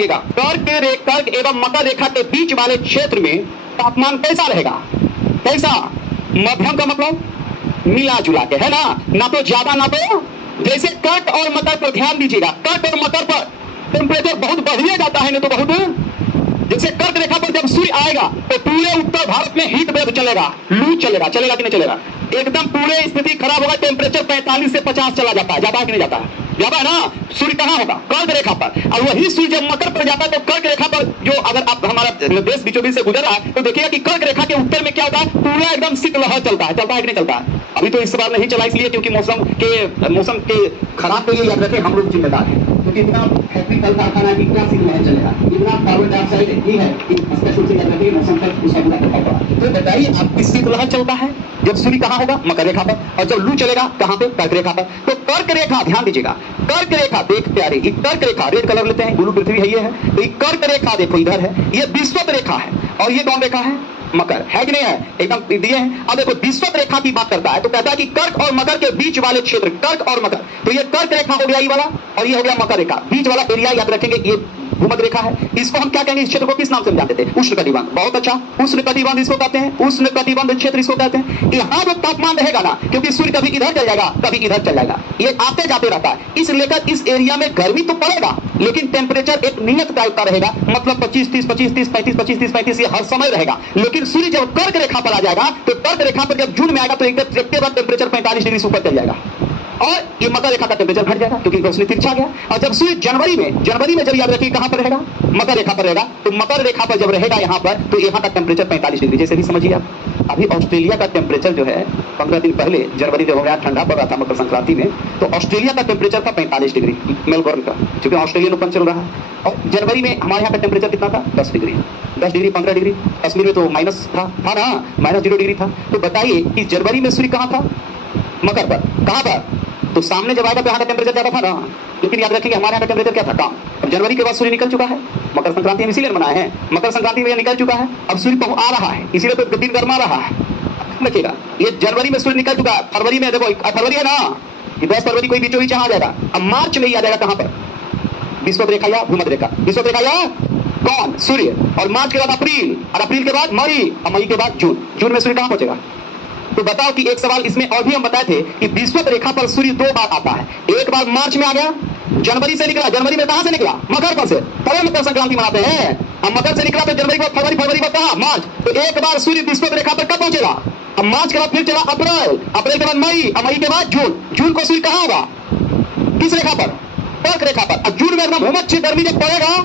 लीजिएगा, कर्क एवं मकर रेखा के बीच वाले क्षेत्र में तापमान कैसा रहेगा? कैसा? मध्यम का मतलब मिला जुला के, है ना तो ज्यादा ना तो। जैसे कर्क और मकर पर ध्यान दीजिएगा, कर्क और मकर पर टेम्परेचर बहुत बढ़िया जाता है, नहीं तो बहुत। जैसे कर्क रेखा पर जब सूर्य आएगा तो पूरे उत्तर भारत में हीट वेव चलेगा, लू चलेगा कि नहीं चलेगा? एकदम पूरे स्थिति खराब होगा, टेम्परेचर 45 से 50 चला जाता है, जाता है कि नहीं जाता है? जाता है ना। सूर्य कहाँ होगा? कर्क रेखा पर। और वही सूर्य जब मकर पर जाता है तो कर्क रेखा पर जो, अगर आप हमारा देश बीचों बीच से गुजर रहा है तो देखिएगा कि कर्क रेखा के उत्तर में क्या होता है, पूरा एकदम शीतलहर चलता है कि नहीं चलता है? अभी तो इस बार नहीं चला इसलिए क्योंकि मौसम के खराब के लिए याद रखें हम लोग जिम्मेदार हैं, क्योंकि इतना फैक्ट्री कल कारखाना की क्या शीतलहर चलेगा, इतना कार्बन डाइऑक्साइड ही है कि स्पष्ट रूप से याद रखें मौसम पर उसका पूरा प्रभाव पड़ा। तो बताइए आप, किस शीतलहर चलता है जब सूर्य कहाँ होगा? मकर रेखा पर। और जब लू चलेगा कहाँ पे? कर्क रेखा पर। तो कर्क रेखा ध्यान दीजिएगा, कर्क रेखा देख प्यारे, ये कर्क रेखा रेड कलर लेते हैं, गुरु पृथ्वी है ये है, तो ये कर्क रेखा देखो इधर है, ये विषुवत रेखा है, और ये कौन रेखा है? मकर है कि नहीं है? एकदम दिए हैं। अब देखो विषुवत रेखा की बात करता है तो कहता है कि कर्क और मकर के बीच वाले क्षेत्र, कर्क और मकर, तो ये कर्क रेखा हो गया ये वाला, और ये हो गया मकर रेखा, बीच वाला एरिया याद रखेंगे, ये भूमध्य रेखा है। इसको हम क्या कहेंगे? इस क्षेत्र को किस नाम से जानते थे? उष्णकटिबंध। बहुत अच्छा, उष्णकटिबंध इसको कहते हैं, उष्णकटिबंध क्षेत्र इसको कहते हैं। यहाँ जो तापमान रहेगा ना, क्योंकि सूर्य कभी इधर चल जाएगा कभी इधर चल जाएगा, ये आते जाते रहता है, इस लेकर इस एरिया में गर्मी तो पड़ेगा लेकिन टेम्परेचर एक नियत टाइप का रहेगा, मतलब 25 30 25 30 35 25 30 35 ये हर समय रहेगा। लेकिन सूर्य जब कर्क रेखा पर आ जाएगा तो कर्क रेखा पर जब जून में आएगा तो एक बार टेम्परेचर 45 डिग्री से ऊपर चल जाएगा, और ये मकर रेखा का टेम्परेचर घट जाएगा क्योंकि रोशनी तिरछा गया। और जब सूर्य जनवरी में जब याद रखिए कहां पर रहेगा? मकर रेखा पर रहेगा। तो मकर रेखा पर जब रहेगा यहां पर, तो यहां का टेम्परेचर 45 डिग्री, जैसे भी समझिए आप। अभी ऑस्ट्रेलिया का टेम्परेचर जो है 15 दिन पहले, जनवरी जब हो गया, ठंडा पड़ रहा था मकर संक्रांति में, तो ऑस्ट्रेलिया का टेम्परेचर था 45 डिग्री, मेलबोर्न का, क्योंकि ऑस्ट्रेलियन ओपन चल रहा है। और जनवरी में हमारे यहाँ का टेम्परेचर कितना था? 10 डिग्री 15 डिग्री। कश्मीर में तो माइनस था ना, -0 डिग्री था। तो बताइए कि जनवरी में सूर्य कहाँ था? मकर पर। कहाँ पर? तो सामने जब आएगा तो यहाँ का टेम्परेचर ज्यादा था ना, लेकिन याद रखिए हमारे यहाँ का टेम्परेचर क्या था? कम। अब जनवरी के बाद सूर्य निकल चुका है, मकर संक्रांति हम इसीलिए मनाए हैं, मकर संक्रांति में निकल चुका है, अब सूर्य आ रहा है, इसीलिए तो दिन गर्मा रहा है। देखिएगा ये जनवरी में सूर्य निकल चुका है, फरवरी में देखो, फरवरी है ना, ये 10 फरवरी कोई बीचों बीच आ जाएगा। अब मार्च में ही आ जाएगा कहाँ पर? विषुवत रेखा या भूमध्य रेखा। विषुवत रेखा या कौन? सूर्य। और मार्च के बाद अप्रैल, और अप्रैल के बाद मई, और मई के बाद जून। जून में सूर्य कहाँ पहुंचेगा? तो बताओ कि एक सवाल इसमें और भी हम बताए थे कि विषुवत रेखा पर सूर्य 2 बार आता है। एक बार मार्च में आ गया, जनवरी से निकला, जनवरी में कहां से निकला? मकर पर से, तभी मकर संक्रांति मनाते हैं। अब मकर से निकला तो जनवरी के बाद फरवरी, फरवरी बाद कहां? मार्च। तो एक बार सूर्य विषुवत रेखा पर कब पहुंचेगा? अब मार्च के बाद फिर चला अप्रैल, अप्रैल के बाद मई, और मई के बाद जून। जून को सूर्य कहां होगा? किस रेखा पर? कर्क रेखा पर। अब जून में एकदम उमस गर्मी जब पड़ेगा